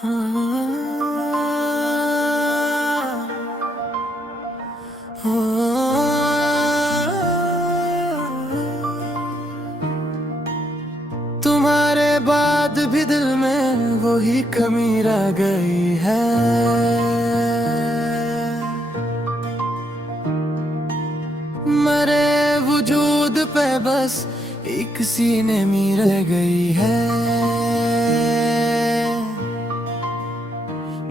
तुम्हारे बाद भी दिल में वही कमी रह गई है। मरे वजूद पे बस एक सीने में रह गई है।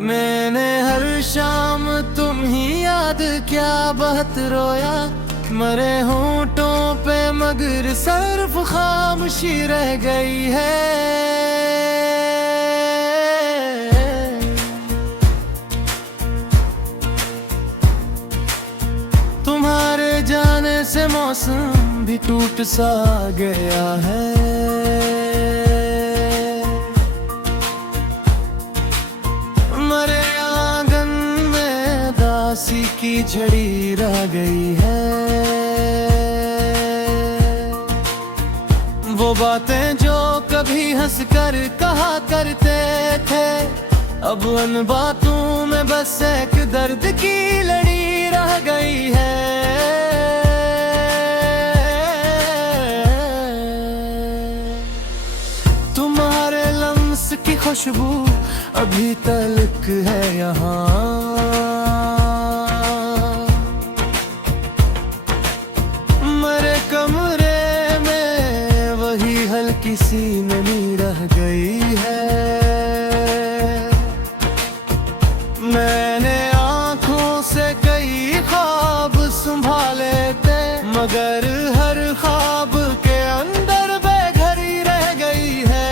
मैंने हर शाम तुम ही याद क्या बहुत रोया। मरे होंठों पे मगर सिर्फ खामोशी रह गई है। तुम्हारे जाने से मौसम भी टूट सा गया है। मरे आंगन में दासी की झड़ी रह गई है। वो बातें जो कभी हंस कर कहा करते थे, अब उन बातों में बस एक दर्द की लड़ी रह गई है। तुम्हारे लम्स की खुशबू अभी तक है यहाँ। मरे कमरे में वही हल्की सी नमी रह गई है। मैंने आँखों से कई ख्वाब संभाले थे, मगर हर ख्वाब के अंदर बेघरी रह गई है।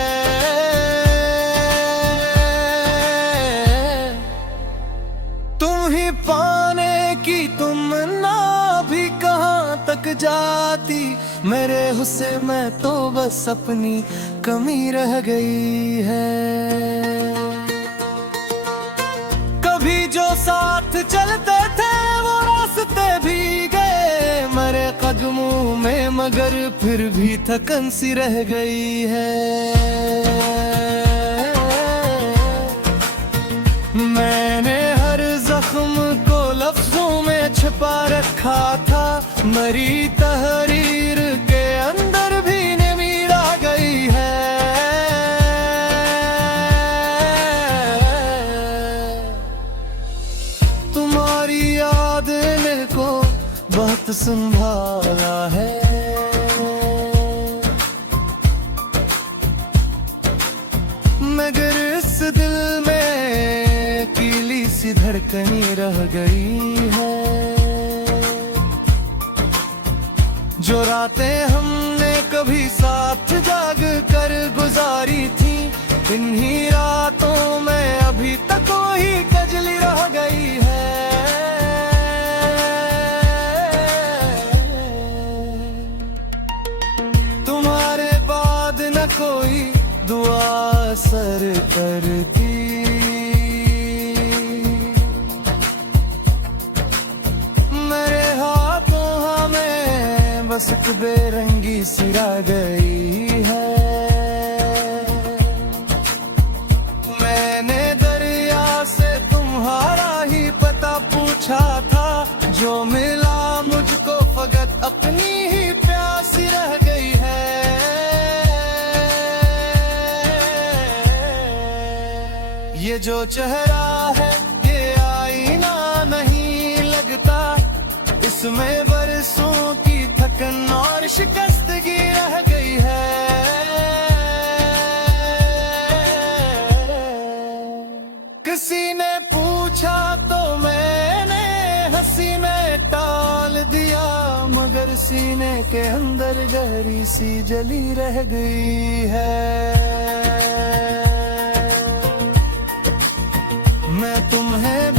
तुम ही पाने की तुमन्ना भी कहाँ तक जाती। मेरे हुस्से में तो बस अपनी कमी रह गई है। कभी जो साथ चलते थे वो रास्ते भी गए मरे कदमों में, मगर फिर भी थकन सी रह गई है। मैंने हर जख्म को लफ्जों में छिपा रखा था, मरी तहरीर के अंदर भी नमी रह गई है। तुम्हारी याद ने को बहुत संभाला है। मगर इस दिल में कीली सी धड़कनी रह गई है। जो रातें हमने कभी साथ जाग कर गुजारी थी, इन्हीं रातों में अभी तक वही कजली रह गई है। तुम्हारे बाद न कोई दुआ असर करती। मेरे हाथों हमें बस एक बेरंगी सी रह गई है। मैंने दरिया से तुम्हारा ही पता पूछा था, जो मिला मुझको फकत अपनी ही प्यासी रह गई है। ये जो चेहरा है ये आईना नहीं लगता, इसमें बरसों की थकन और शिकस्तगी रह गई है। किसी ने पूछा तो मैंने हंसी में टाल दिया, मगर सीने के अंदर गहरी सी जली रह गई है। मैं तुम्हें